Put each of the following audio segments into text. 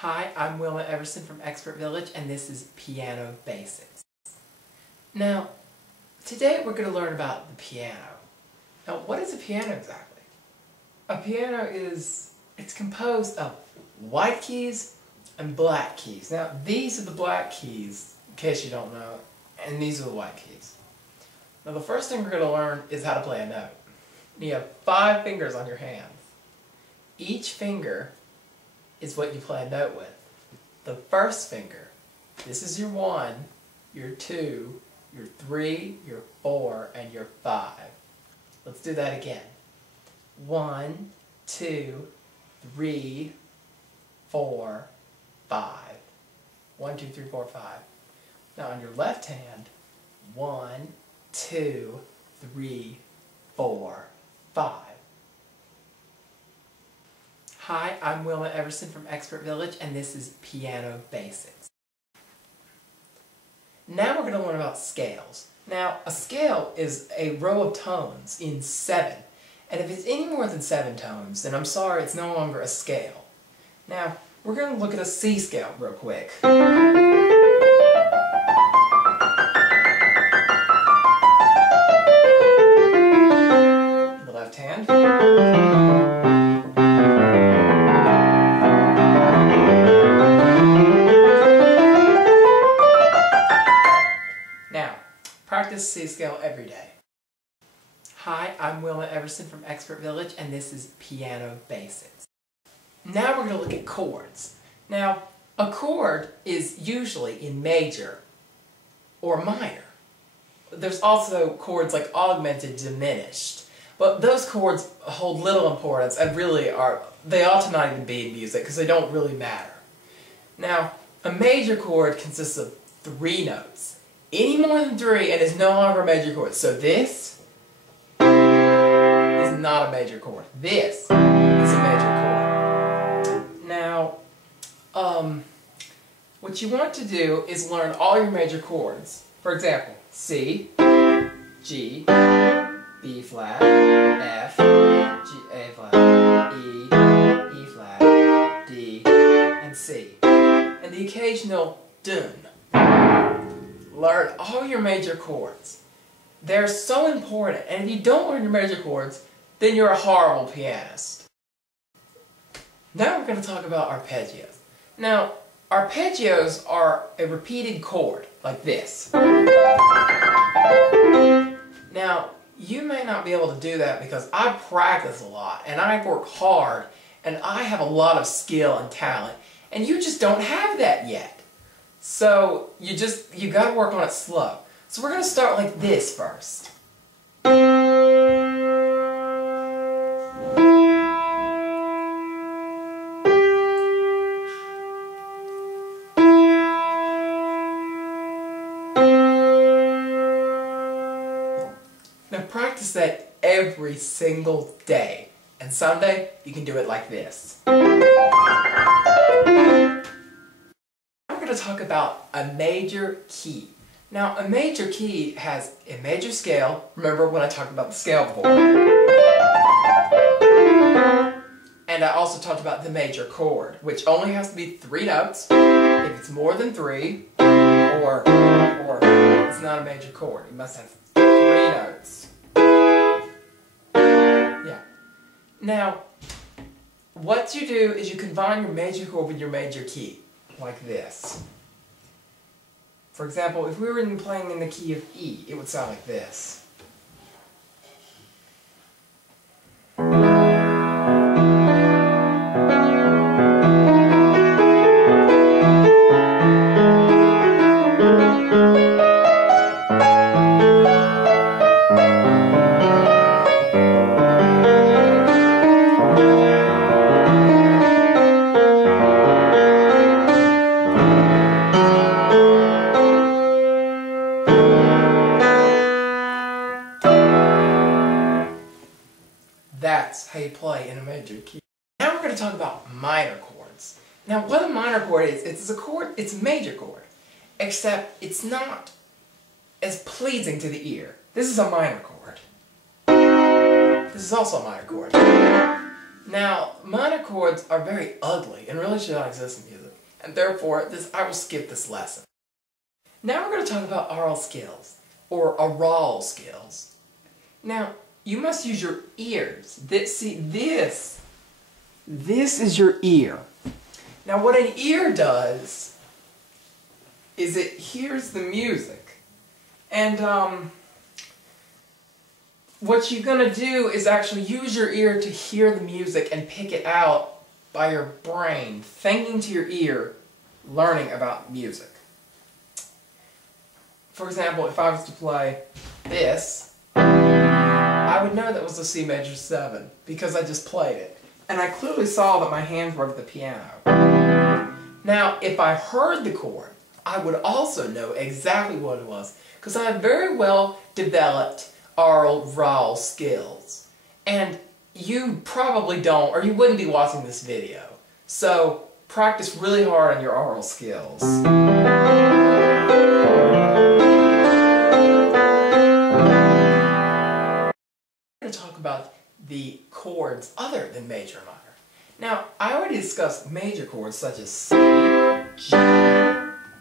Hi, I'm Wilma Eberson from Expert Village, and this is Piano Basics. Now, today we're going to learn about the piano. Now, what is a piano exactly? A piano it's composed of white keys and black keys. Now, these are the black keys, in case you don't know, and these are the white keys. Now, the first thing we're going to learn is how to play a note. You have 5 fingers on your hands. Each finger is what you play a note with. The first finger, this is your 1, your 2, your 3, your 4, and your 5. Let's do that again. 1, 2, 3, 4, 5. 1, 2, 3, 4, 5. Now on your left hand, 1, 2, 3, 4, 5. Hi, I'm Wilma Eberson from Expert Village, and this is Piano Basics. Now we're going to learn about scales. Now, a scale is a row of tones in 7, and if it's any more than 7 tones, then I'm sorry, it's no longer a scale. Now, we're going to look at a C scale real quick. The left hand. Practice C scale every day. Hi, I'm Wilma Eberson from Expert Village, and this is Piano Basics. Now we're going to look at chords. Now, a chord is usually in major or minor. There's also chords like augmented, diminished, but those chords hold little importance and they ought to not even be in music because they don't really matter. Now, a major chord consists of 3 notes. Any more than 3 and is no longer a major chord. So this is not a major chord. This is a major chord. Now, what you want to do is learn all your major chords. For example, C, G, B flat, F, G, A flat, E, E flat, D, and C. And the occasional dun. Learn all your major chords. They're so important, and if you don't learn your major chords, then you're a horrible pianist. Now we're going to talk about arpeggios. Now, arpeggios are a repeated chord, like this. Now, you may not be able to do that because I practice a lot, and I work hard, and I have a lot of skill and talent, and you just don't have that yet. So, you gotta work on it slow. So we're gonna start like this first. Now practice that every single day. And someday, you can do it like this. To talk about a major key. Now, a major key has a major scale. Remember when I talked about the scale before? And I also talked about the major chord, which only has to be 3 notes. If it's more than 3, or it's not a major chord. It must have 3 notes. Yeah. Now, what you do is you combine your major chord with your major key. Like this. For example, if we were playing in the key of E, it would sound like this. That's how you play in a major key. Now we're going to talk about minor chords. Now what a minor chord is, it's a major chord, except it's not as pleasing to the ear. This is a minor chord. This is also a minor chord. Now, minor chords are very ugly and really should not exist in music. and therefore I will skip this lesson. Now we're going to talk about oral skills, or oral skills. Now, you must use your ears. This is your ear. Now what an ear does is it hears the music. And what you're going to do is actually use your ear to hear the music and pick it out by your brain, thinking to your ear, learning about music. For example, if I was to play this, I would know that was a C major 7 because I just played it. And I clearly saw that my hands were at the piano. Now, if I heard the chord, I would also know exactly what it was because I have very well developed oral skills. And you probably don't, or you wouldn't be watching this video. So, practice really hard on your oral skills. Talk about the chords other than major and minor. Now, I already discussed major chords such as C, G, B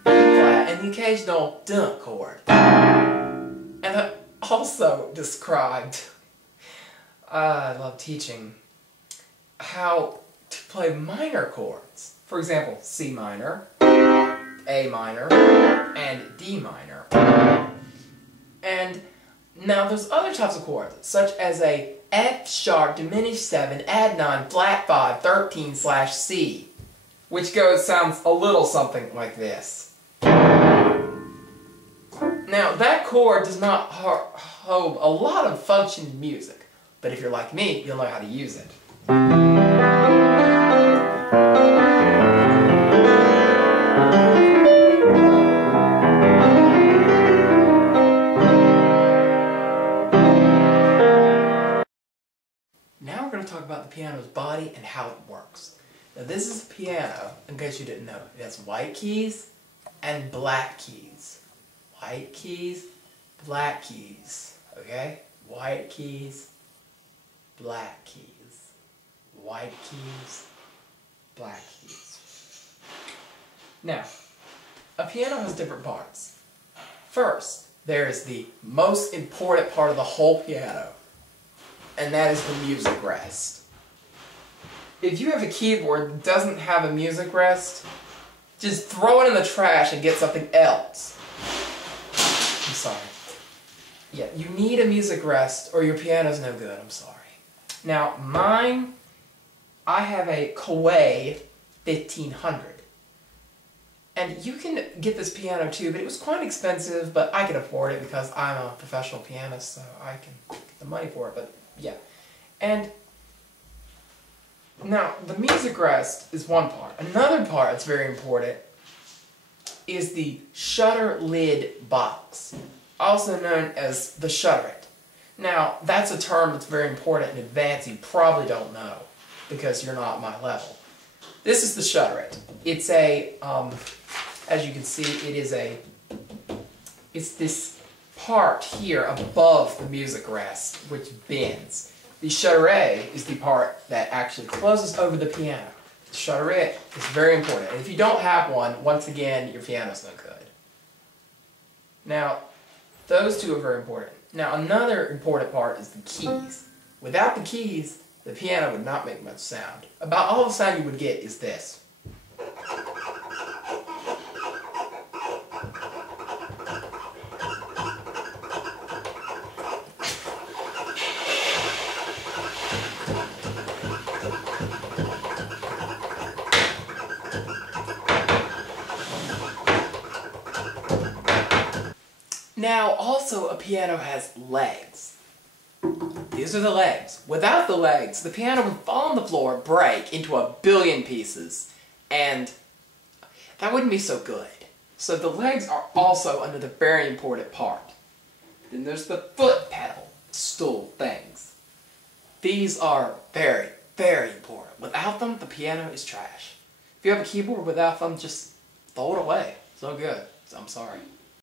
flat, and the occasional D chord. And I also described, I love teaching, how to play minor chords. For example, C minor, A minor, and D minor. And now there's other types of chords, such as a F sharp diminished 7 add 9 flat 5 13/C, which sounds a little something like this. Now that chord does not hold a lot of function in music, but if you're like me, you'll know how to use it. Talk about the piano's body and how it works. Now this is a piano, in case you didn't know. It has white keys and black keys. White keys, black keys. Okay? White keys, black keys. White keys, black keys. Now, a piano has different parts. First, there is the most important part of the whole piano, and that is the music rest. If you have a keyboard that doesn't have a music rest, just throw it in the trash and get something else. I'm sorry. Yeah, you need a music rest or your piano's no good, I'm sorry. Now, mine, I have a Kawai 1500. And you can get this piano too, but it was quite expensive, but I can afford it because I'm a professional pianist, so I can get the money for it, but yeah. And now, the music rest is one part. Another part that's very important is the shutter lid box, also known as the shutterette. Now, that's a term that's very important in advance you probably don't know because you're not at my level. This is the shutterette. It's a, as you can see, it's this part here above the music rest, which bends. The shutterette is the part that actually closes over the piano. The shutterette is very important. And if you don't have one, once again, your piano's no good. Now, those two are very important. Now, another important part is the keys. Without the keys, the piano would not make much sound. About all the sound you would get is this. Now, also, a piano has legs. These are the legs. Without the legs, the piano would fall on the floor, break into a billion pieces, and that wouldn't be so good. So the legs are also another very important part. Then there's the foot pedal, stool things. These are very, very important. Without them, the piano is trash. If you have a keyboard without them, just throw it away. It's no good. I'm sorry.